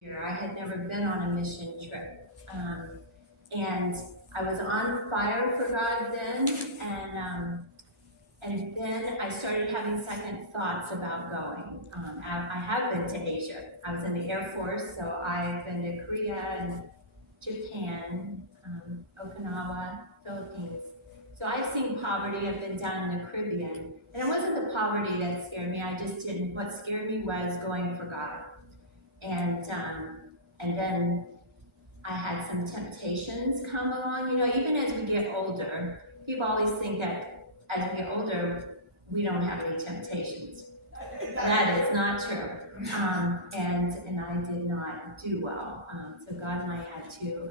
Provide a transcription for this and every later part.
year. I had never been on a mission trip. And I was on fire for God then, and then I started having second thoughts about going. I have been to Asia. I was in the Air Force, so I've been to Korea and Japan, Okinawa, Philippines. So I've seen poverty. I've been down in the Caribbean. And it wasn't the poverty that scared me. I just didn't. What scared me was going for God. And then I had some temptations come along. Even as we get older, people always think that as we get older, we don't have any temptations. That is not true. And I did not do well. So God and I had to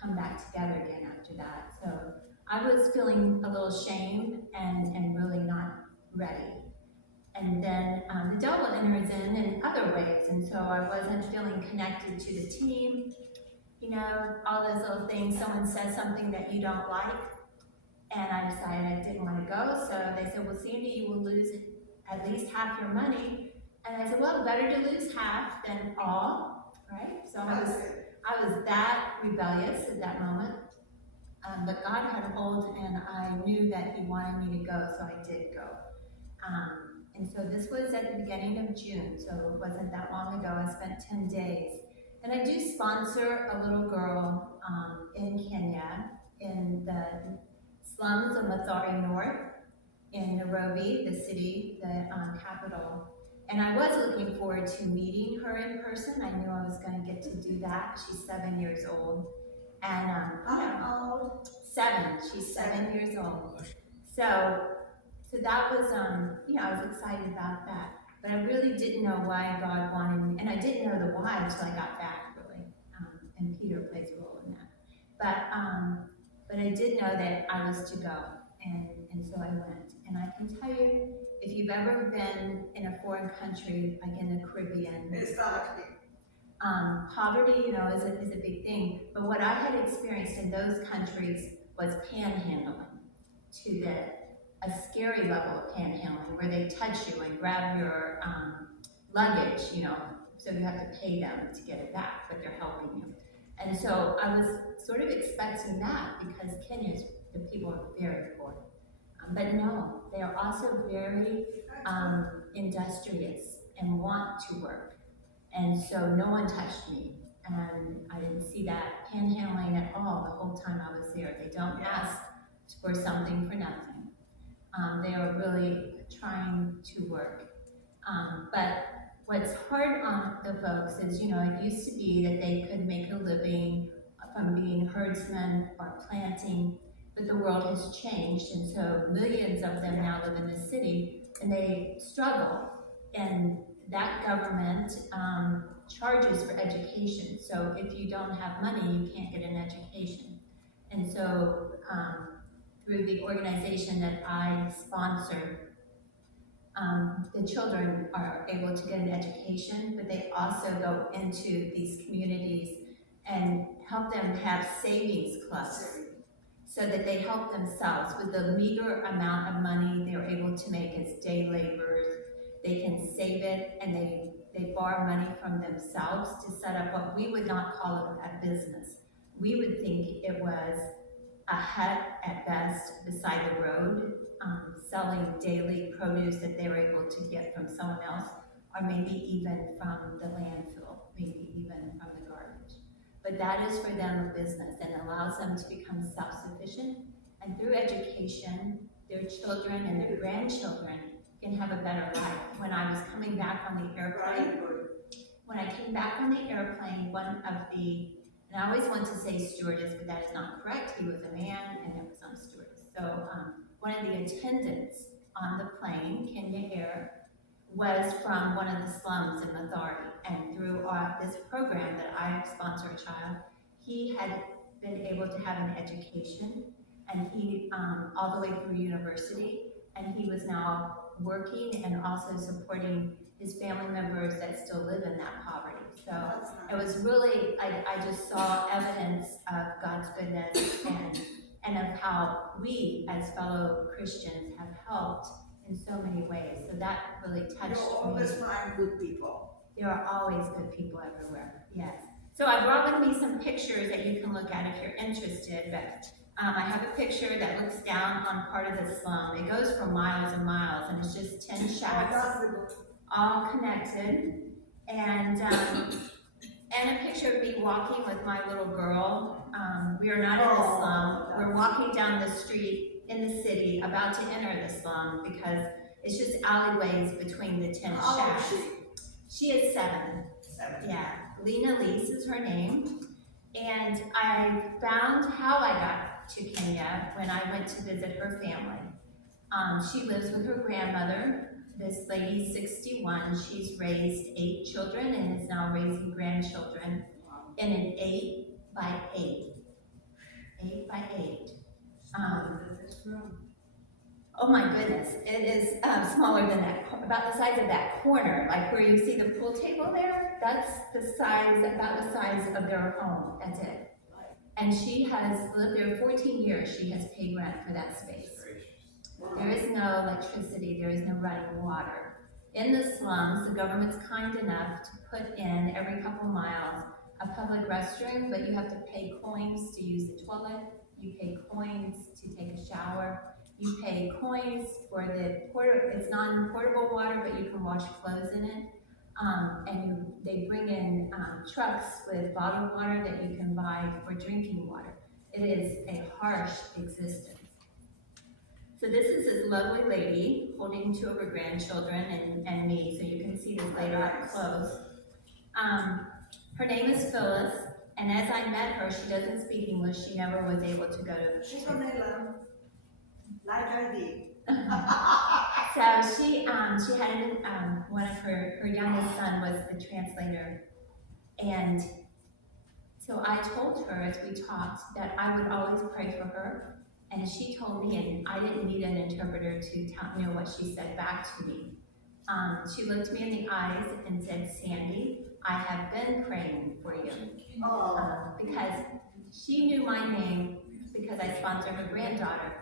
come back together again after that. So I was feeling a little shame and really not ready. And then the devil enters in other ways. And so I wasn't feeling connected to the team. All those little things. Someone says something that you don't like. And I decided I didn't want to go. So they said, well, Sandy, you will lose at least half your money. And I said, well, better to lose half than all, right? So I was that rebellious at that moment. But God had a hold, and I knew that He wanted me to go, so I did go. And so this was at the beginning of June, so it wasn't that long ago. I spent 10 days. And I do sponsor a little girl in Kenya, in the slums of Mathare North, in Nairobi, the city, the capital. And I was looking forward to meeting her in person. I knew I was going to get to do that. She's 7 years old. And How old? 7. She's 7 years old. So that was, I was excited about that. But I really didn't know why God wanted me, and I didn't know the why until I got back, really. And Peter plays a role in that. But I did know that I was to go, and so I went. And I can tell you, if you've ever been in a foreign country, like in the Caribbean, It's not poverty, is a big thing. But what I had experienced in those countries was panhandling, to a scary level of panhandling, where they touch you and grab your luggage, so you have to pay them to get it back, but they're helping you. And so I was sort of expecting that, because the people are very poor. But no, they are also very industrious and want to work. And so no one touched me. And I didn't see that panhandling at all the whole time I was there. They don't ask for something for nothing. They are really trying to work. But what's hard on the folks is, it used to be that they could make a living from being herdsmen or planting, but the world has changed, and so millions of them now live in the city, and they struggle. And that government charges for education. So if you don't have money, you can't get an education. And so through the organization that I sponsor, the children are able to get an education, but they also go into these communities and help them have savings clubs, so that they help themselves with the meager amount of money they're able to make as day laborers. They can save it, and they borrow money from themselves to set up what we would not call a business. We would think it was a hut at best beside the road, selling daily produce that they were able to get from someone else, or maybe even from the landfill, maybe even from the garbage. But that is for them a business, and allows them to become self-sufficient. And through education, their children and their grandchildren can have a better life. When I was coming back on the airplane, and I always want to say stewardess, but that is not correct. He was a man, and it was not a stewardess. So one of the attendants on the plane, Kenya Air, was from one of the slums in Mathare. And through this program that I sponsor a child, he had been able to have an education, and he, all the way through university, and he was now working and also supporting his family members that still live in that poverty. So it was really, I just saw evidence of God's goodness and of how we as fellow Christians have helped in so many ways. So that really touched me. You always find good people. There are always good people everywhere, yes. So I brought with me some pictures that you can look at if you're interested, but I have a picture that looks down on part of the slum. It goes for miles and miles, and it's just 10 shacks, all connected. And a picture of me walking with my little girl. We are not in the slum. We're walking down the street in the city, about to enter the slum because it's just alleyways between the 10 shacks. She is 7. Yeah, Lena Lease is her name. And I found how I got to Kenya when I went to visit her family. She lives with her grandmother. This lady's 61. She's raised 8 children and is now raising grandchildren in an 8 by 8. 8 by 8. Oh my goodness, it is smaller than that, about the size of that corner, like where you see the pool table there. That's the size, about the size of their home. That's it. And she has lived there 14 years. She has paid rent for that space. There is no electricity, there is no running water. In the slums, the government's kind enough to put in every couple miles a public restroom, but you have to pay coins to use the toilet, you pay coins to take a shower, you pay coins for it's non-portable water, but you can wash clothes in it. They bring in trucks with bottled water that you can buy for drinking water. It is a harsh existence. So this is this lovely lady holding 2 of her grandchildren and me, so you can see this later up close. Her name is Phyllis, and as I met her, she doesn't speak English. She never was able to go to. She's gonna learn, like I did. So she had one of her youngest son was the translator, and so I told her as we talked that I would always pray for her. And she told me, and I didn't need an interpreter to tell me what she said back to me. She looked me in the eyes and said, Sandy, I have been praying for you. Because she knew my name because I sponsored her granddaughter.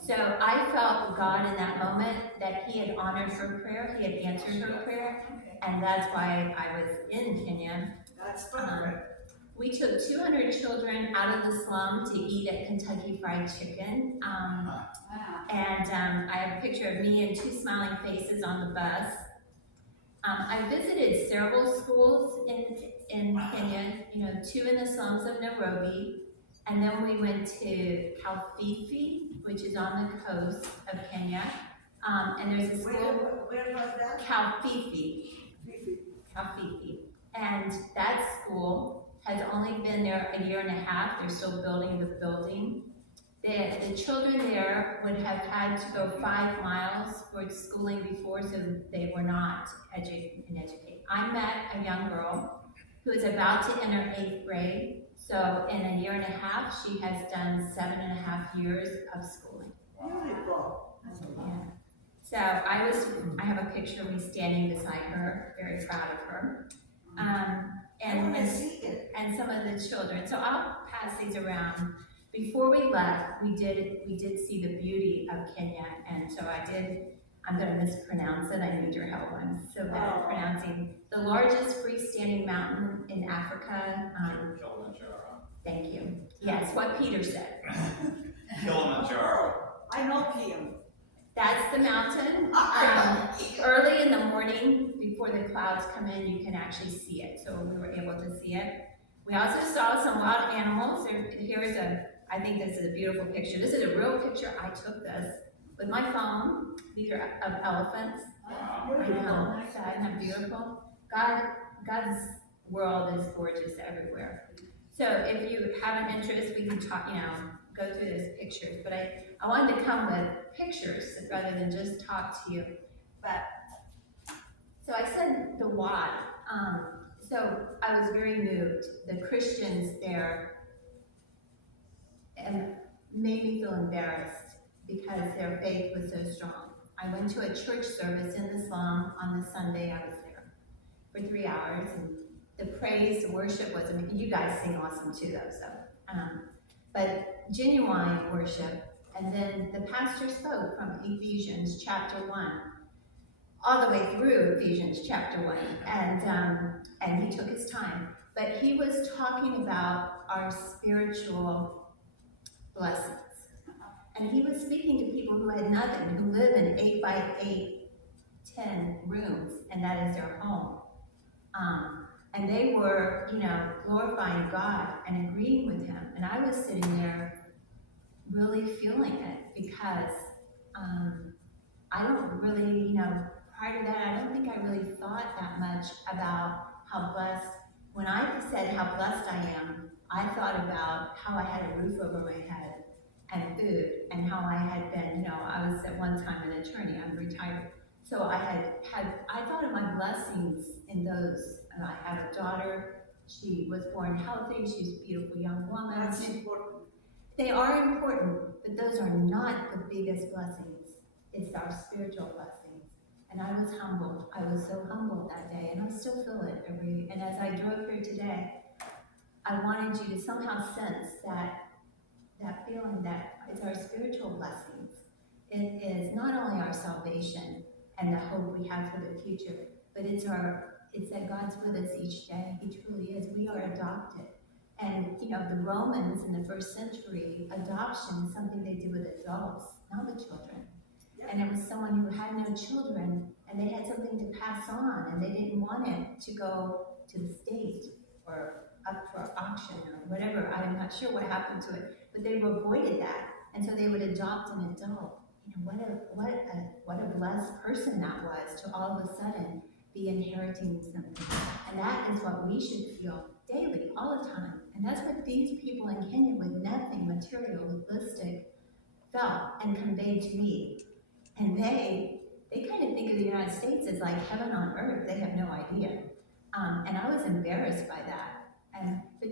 So I felt God in that moment that he had honored her prayer, he had answered her prayer, and that's why I was in Kenya. That's perfect. We took 200 children out of the slum to eat at Kentucky Fried Chicken. And I have a picture of me and 2 smiling faces on the bus. I visited several schools in Kenya, 2 in the slums of Nairobi. And then we went to Kalifi, which is on the coast of Kenya. And there's a school. Where was that? Kalifi. And that school has only been there a year and a half. They're still building the building. The children there would have had to go 5 miles for schooling before, so they were not educated. I met a young girl who is about to enter 8th grade. So in a year and a half, she has done 7.5 years of schooling. Beautiful. Yeah. So I have a picture of me standing beside her, very proud of her. And some of the children. So I'll pass these around. Before we left, we did see the beauty of Kenya, and so I'm gonna mispronounce it. I need your help. I'm so bad at pronouncing the largest freestanding mountain in Africa. Kilimanjaro. Thank you. Yes, what Peter said. Kilimanjaro. I know Kim. That's the mountain. Early in the morning, before the clouds come in, you can actually see it. So we were able to see it. We also saw some wild animals. I think this is a beautiful picture. This is a real picture. I took this with my phone. These are of elephants. Wow. I know, isn't that beautiful? God's world is gorgeous everywhere. So if you have an interest, we can talk, go through those pictures. But I wanted to come with pictures rather than just talk to you. So I said the why. So I was very moved. The Christians there made me feel embarrassed because their faith was so strong. I went to a church service in the slum on the Sunday I was there for 3 hours, and the praise, the worship was amazing. You guys sing awesome too, though. So, but genuine worship. And then the pastor spoke from Ephesians chapter 1. all the way through Ephesians chapter 1, and he took his time. But he was talking about our spiritual blessings. And he was speaking to people who had nothing, who live in 8 by 8, 10 rooms, and that is their home. And they were, glorifying God and agreeing with him. And I was sitting there really feeling it because I don't really, prior to that, I don't think I really thought that much about how blessed. When I said how blessed I am, I thought about how I had a roof over my head and food, and how I had been, I was at one time an attorney, I'm retired. So I thought of my blessings in those. I have a daughter, she was born healthy, she's a beautiful young woman. That's important. They are important, but those are not the biggest blessings. It's our spiritual blessings. And I was humbled. I was so humbled that day, and I still feel it and as I drove here today, I wanted you to somehow sense that feeling that it's our spiritual blessings. It is not only our salvation and the hope we have for the future, but it's that God's with us each day. He truly is. We are adopted. And, the Romans in the first century, adoption is something they did with adults, not with children. Yeah. And it was someone who had no children, and they had something to pass on, and they didn't want it to go to the state or up for auction or whatever. I'm not sure what happened to it, but they avoided that. And so they would adopt an adult. What a blessed person that was to all of a sudden be inheriting something. And that is what we should feel daily, all the time. And that's what these people in Kenya with nothing materialistic felt and conveyed to me. And they kind of think of the United States as like heaven on earth. They have no idea. And I was embarrassed by that. But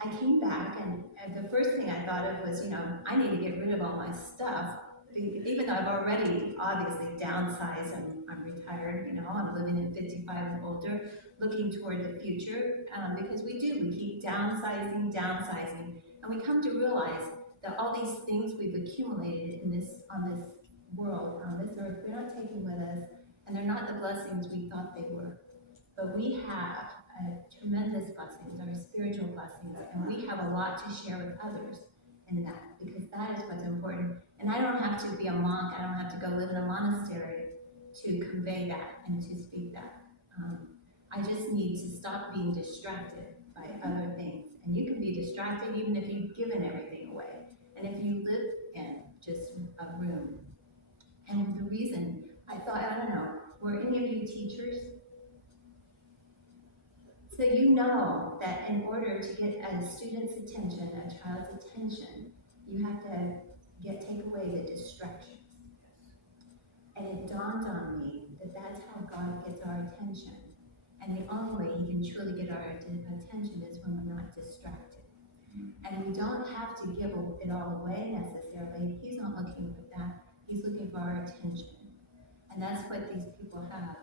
I came back, and the first thing I thought of was, I need to get rid of all my stuff. Even though I've already obviously downsized, I'm retired, I'm living at 55 and older, looking toward the future, because we keep downsizing, and we come to realize that all these things we've accumulated on this world, on this earth, we're not taking with us, and they're not the blessings we thought they were. But we have tremendous blessings, our spiritual blessings, and we have a lot to share with others in that, because that is what's important. And I don't have to be a monk, I don't have to go live in a monastery to convey that and to speak that. I just need to stop being distracted by other things. And you can be distracted even if you've given everything away. And if you live in just a room. And the reason, I thought, I don't know, were any of you teachers? So you know that in order to get a student's attention, a child's attention, you have to take away the distractions. And it dawned on me that that's how God gets our attention. And the only way he can truly get our attention is when we're not distracted. And we don't have to give it all away necessarily. He's not looking for that. He's looking for our attention. And that's what these people have.